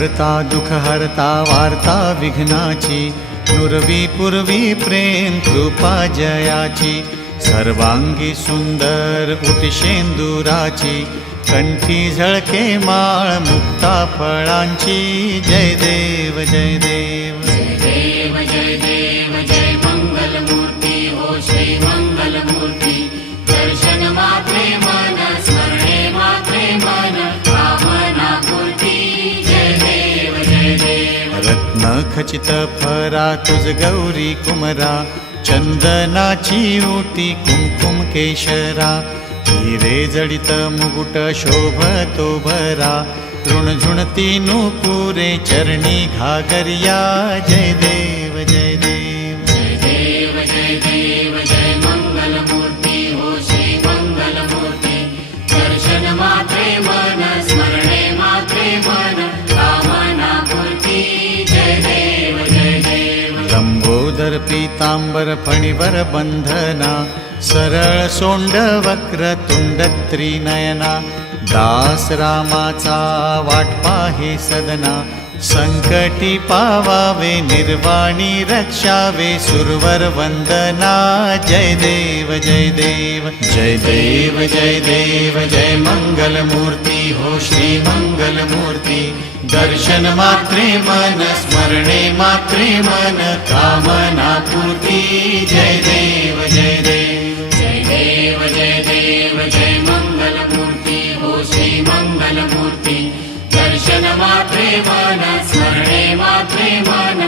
करता दुःख हरता वार्ता विघ्नाची, नुरवी पूर्वी प्रेम कृपा जयाची, सर्वांगी सुंदर उटिशेंदुराची, कंठी झळके माळ मुक्ता फळांची, जय देव जय देव जय देव जय देव जय मंगल मूर्ती हो श्री मंगल मूर्ती, दर्शन मात्रे मन स्मरणे मात्रे मन कामना पूर्ती, जय देव जय देव। रत्न खचित फरा तुझ गौरी कुमरा, चंदनाची ओटी कुमकुम केशरा, हिरे जडित मुकुट शोभतो भरा, तृणझुणती नूपुरे चरणी घागरिया, जय देव जय देव जय देव जय देव जय मंगल मूर्ती हो श्री मंगल मूर्ती, दर्शन मात्रे मन स्मरणे मात्रे मन कामना पूर्ती, जय देव जय देव। लंबोदर पीतांबर फणीवर बंधना, सरळ सोंड वक्र तुंड त्रिनयना, दास रामाचा वाट पाहे सदना, संकटी पावावे निर्वाणी रक्षावे सुरवर वंदना, जय देव जय देव जय देव जय देव जय मंगल मूर्ती हो श्री मंगल मूर्ती, दर्शन मात्रे मन स्मरणे मात्रे मन कामना पूर्ती, जय देव जय देव जय देव जय देव जय मंगल मूर्ती हो श्री मंगल मूर्ती, दर्शन मात्रे मन स्मरणे मात्रे मन